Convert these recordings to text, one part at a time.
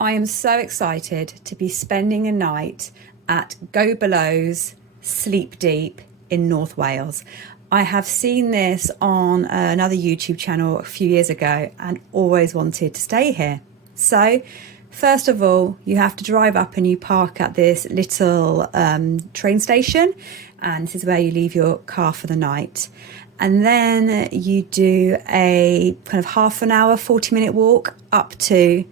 I am so excited to be spending a night at Go Below's Sleep Deep in North Wales. I have seen this on another YouTube channel a few years ago and always wanted to stay here. So first of all, you have to drive up and you park at this little train station, and this is where you leave your car for the night. And then you do a kind of half an hour, 40-minute walk up to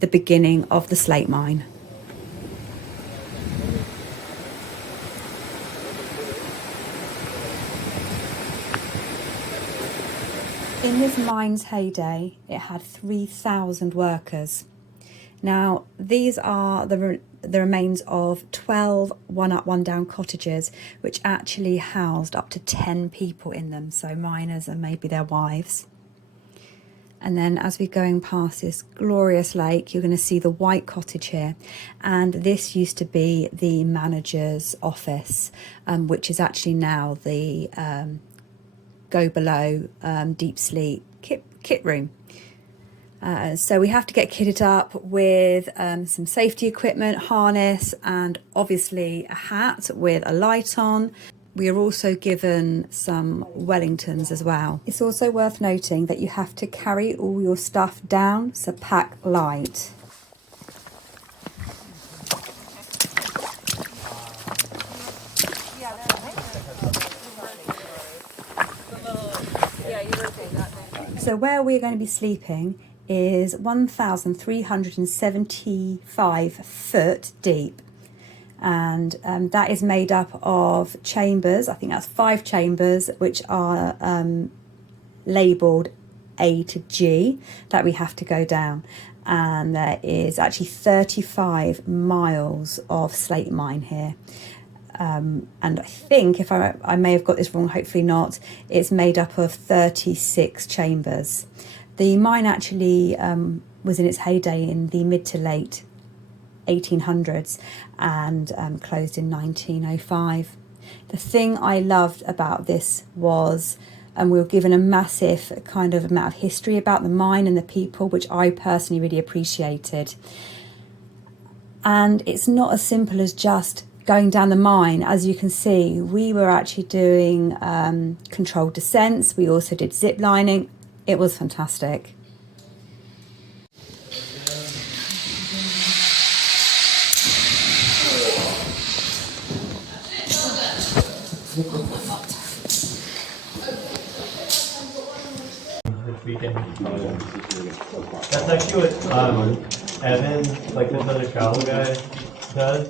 the beginning of the slate mine. In this mine's heyday, it had 3,000 workers. Now, these are the remains of 12 one-up, one-down cottages, which actually housed up to 10 people in them, so miners and maybe their wives. And then as we're going past this glorious lake, you're going to see the white cottage here. And this used to be the manager's office, which is actually now the Go Below deep sleep kit room. So we have to get kitted up with some safety equipment, harness, and obviously a hat with a light on. We are also given some Wellingtons as well. It's also worth noting that you have to carry all your stuff down, so pack light. So where we're going to be sleeping is 1,375 foot deep, and that is made up of chambers. I think that's 5 chambers, which are labelled A to G, that we have to go down. And there is actually 35 miles of slate mine here. And I think, if I may have got this wrong, hopefully not, it's made up of 36 chambers. The mine actually was in its heyday in the mid to late 1800s and closed in 1905. The thing I loved about this was, we were given a massive kind of amount of history about the mine and the people, which I personally really appreciated. And it's not as simple as just going down the mine. As you can see, we were actually doing controlled descents. We also did zip lining. It was fantastic. Which we can. That's actually what Evan, like this other travel guy, does.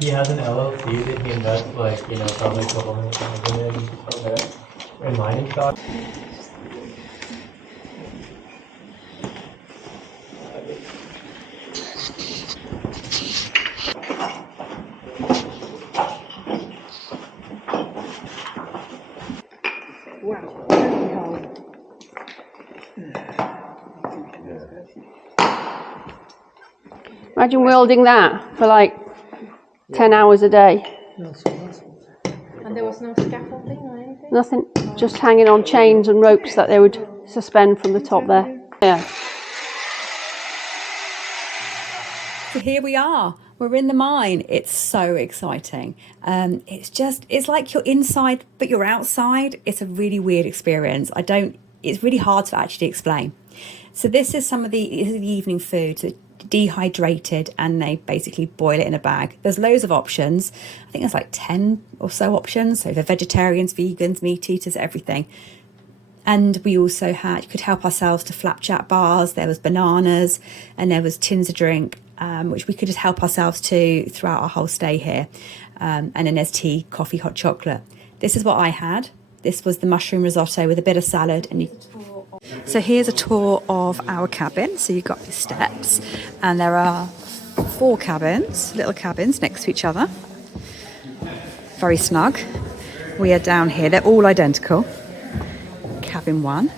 He has an LLC that he invests, like, probably $1,200,000 in mining stock. Imagine welding that for like 10 hours a day. And there was no scaffolding or anything? Nothing, just hanging on chains and ropes that they would suspend from the top there. Yeah. So here we are. We're in the mine. It's so exciting. It's like you're inside, but you're outside. It's a really weird experience. It's really hard to actually explain. So this is some of the evening food. So dehydrated, and they basically boil it in a bag. There's loads of options. I think there's like 10 or so options. So for vegetarians, vegans, meat eaters, everything. And we also could help ourselves to flapjack bars. There was bananas, and there was tins of drink, which we could just help ourselves to throughout our whole stay here. And then there's tea, coffee, hot chocolate. This is what I had. This was the mushroom risotto with a bit of salad. So here's a tour of our cabin. So you've got the steps, and there are 4 cabins, little cabins next to each other. Very snug. We are down here. They're all identical. Cabin 1.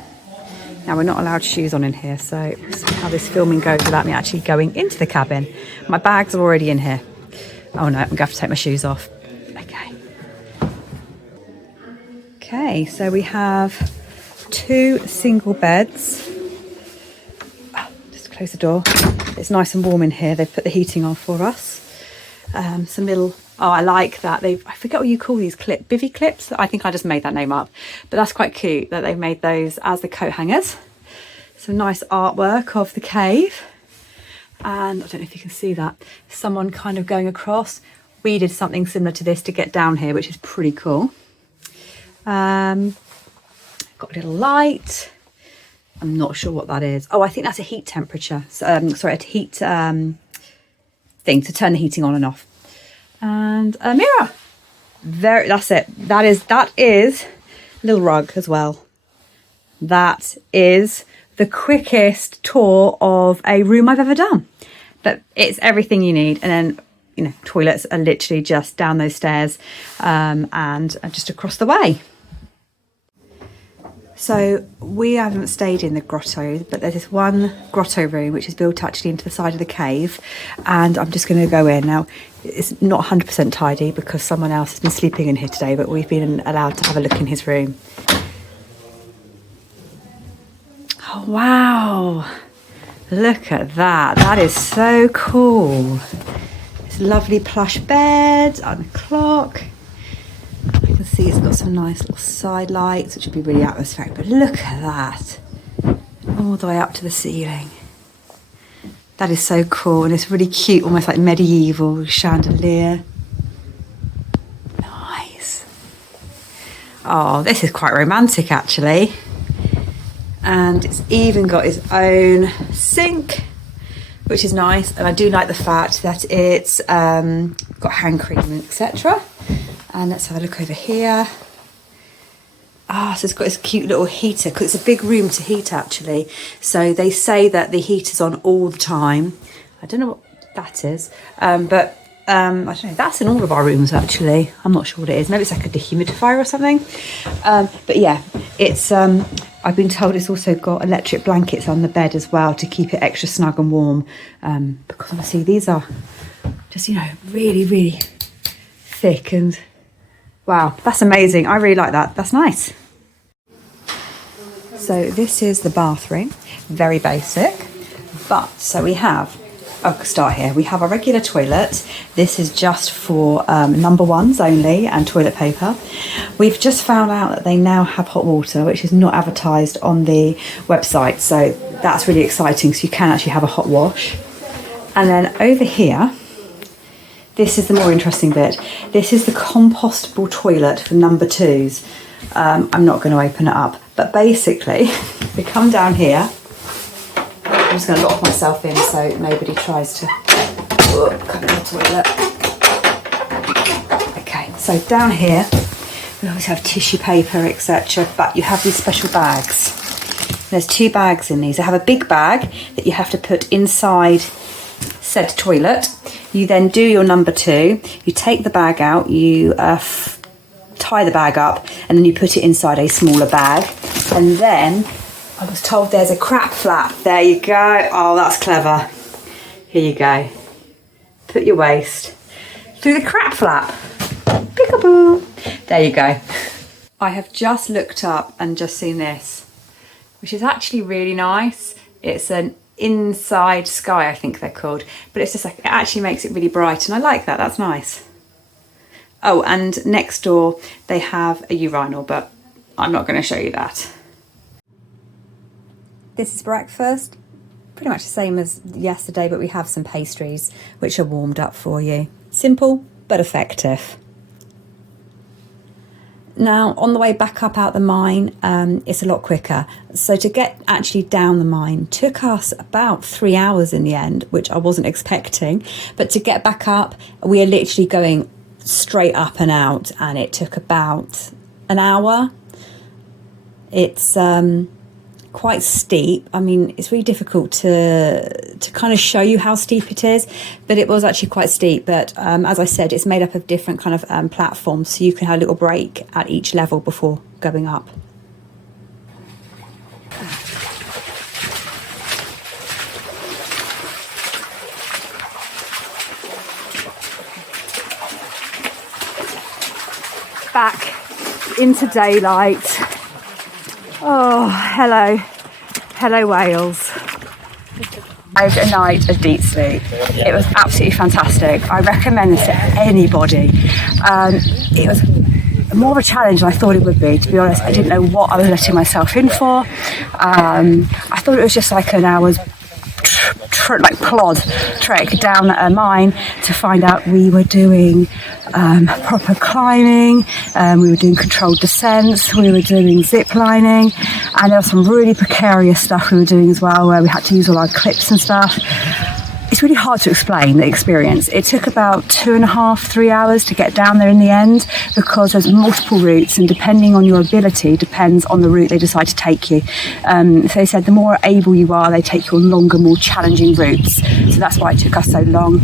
Now, we're not allowed shoes on in here, so how this filming goes without me actually going into the cabin. My bags are already in here. Oh no, I'm going to have to take my shoes off. Okay, so we have 2 single beds. Oh, just close the door. It's nice and warm in here. They've put the heating on for us. Some little, oh, I like that. I forget what you call these bivvy clips. I think I just made that name up, but that's quite cute that they've made those as the coat hangers. Some nice artwork of the cave. And I don't know if you can see that. Someone kind of going across. We did something similar to this to get down here, which is pretty cool. Got a little light. I'm not sure what that is. Oh, I think that's a heat temperature. Sorry, a heat thing to turn the heating on and off. And a mirror. That's it. That is a little rug as well. That is the quickest tour of a room I've ever done. But it's everything you need. And then, you know, toilets are literally just down those stairs and just across the way. So we haven't stayed in the grotto, but there's this one grotto room which is built actually into the side of the cave, and I'm just going to go in. Now, it's not 100% tidy because someone else has been sleeping in here today, but we've been allowed to have a look in his room. Oh, wow. Look at that. That is so cool. It's a lovely plush bed and a clock. You can see it's got some nice little side lights, which would be really atmospheric, but look at that. All the way up to the ceiling. That is so cool, and it's really cute, almost like medieval chandelier. Nice. Oh, this is quite romantic actually. And it's even got its own sink, which is nice. And I do like the fact that it's got hand cream, etc. And let's have a look over here. So it's got this cute little heater, because it's a big room to heat actually. So they say that the heater's on all the time. I don't know what that is, but I don't know, that's in all of our rooms actually. I'm not sure what it is. Maybe it's like a dehumidifier or something. But yeah, it's I've been told it's also got electric blankets on the bed as well to keep it extra snug and warm, because obviously these are just, you know, really, really thick. And wow, that's amazing. I really like that. That's nice. So this is the bathroom, very basic, but so we have, I'll start here. We have a regular toilet. This is just for number ones only and toilet paper. We've just found out that they now have hot water, which is not advertised on the website. So that's really exciting. So you can actually have a hot wash. And then over here, this is the more interesting bit. This is the compostable toilet for number twos. I'm not going to open it up, but basically we come down here. I'm just going to lock myself in so nobody tries to come in the toilet. Okay, so down here we always have tissue paper, etc. But you have these special bags. There's 2 bags in these. I have a big bag that you have to put inside said toilet. You then do your number 2. You take the bag out. You tie the bag up, and then you put it inside a smaller bag. And then I was told there's a crap flap. There you go. Oh, that's clever. Here you go. Put your waste through the crap flap. Peekaboo. There you go. I have just looked up and just seen this, which is actually really nice. It's an inside sky, I think they're called, but it's just like, it actually makes it really bright, and I like that. That's nice. Oh, and next door they have a urinal, but I'm not going to show you that. This is breakfast, pretty much the same as yesterday, but we have some pastries which are warmed up for you. Simple but effective. Now, on the way back up out the mine, it's a lot quicker. So to get actually down the mine took us about 3 hours in the end, which I wasn't expecting. But to get back up, we are literally going straight up and out, and it took about an hour. It's quite steep. I mean, it's really difficult to kind of show you how steep it is, but it was actually quite steep. But as I said, it's made up of different kind of platforms, so you can have a little break at each level before going up. Back into daylight. Oh, hello Wales. A night of deep sleep. It was absolutely fantastic. I recommend this to anybody. It was more of a challenge than I thought it would be, to be honest. I didn't know what I was letting myself in for. I thought it was just like an hour's plod trek down a mine to find out we were doing proper climbing, we were doing controlled descents, we were doing zip lining, and there was some really precarious stuff we were doing as well, where we had to use all our clips and stuff. It's really hard to explain the experience. It took about 2.5, 3 hours to get down there in the end, because there's multiple routes, and depending on your ability depends on the route they decide to take you. So they said the more able you are, they take you on longer, more challenging routes. So that's why it took us so long.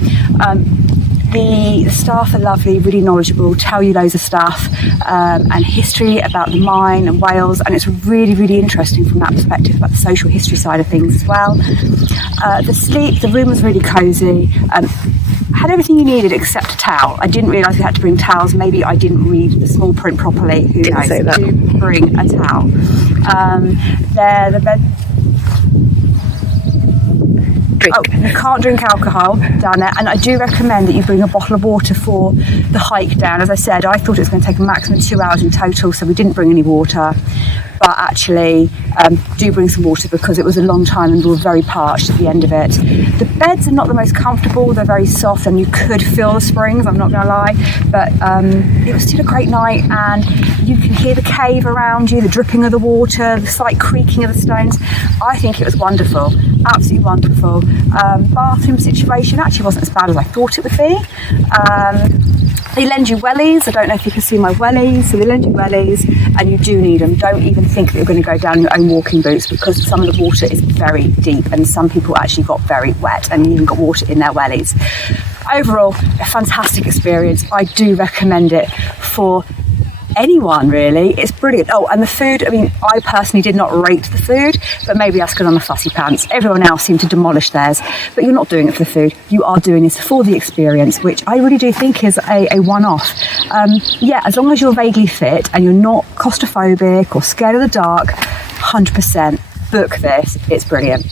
The staff are lovely, really knowledgeable, tell you loads of stuff and history about the mine and Wales, and it's really, really interesting from that perspective, about the social history side of things as well. The room was really cosy. Had everything you needed except a towel. I didn't realise we had to bring towels. Maybe I didn't read the small print properly. Who knows? Say that. Do bring a towel. The bed. Oh, you can't drink alcohol down there, and I do recommend that you bring a bottle of water for the hike down. As I said, I thought it was going to take a maximum 2 hours in total, so we didn't bring any water. But actually, do bring some water, because it was a long time and we were very parched at the end of it. The beds are not the most comfortable, they're very soft, and you could feel the springs, I'm not going to lie. But it was still a great night, and you can hear the cave around you, the dripping of the water, the slight creaking of the stones. I think it was wonderful, absolutely wonderful. Bathroom situation actually wasn't as bad as I thought it would be. They lend you wellies. I don't know if you can see my wellies. So they lend you wellies, and you do need them. Don't even think that you're going to go down your own walking boots, because some of the water is very deep, and some people actually got very wet and even got water in their wellies. Overall, a fantastic experience. I do recommend it for anyone, really. It's brilliant. Oh, and the food, I mean, I personally did not rate the food, but maybe that's because I'm a fussy pants. Everyone else seemed to demolish theirs, but you're not doing it for the food. You are doing this for the experience, which I really do think is a one-off. Yeah, as long as you're vaguely fit and you're not claustrophobic or scared of the dark, 100% book this. It's brilliant.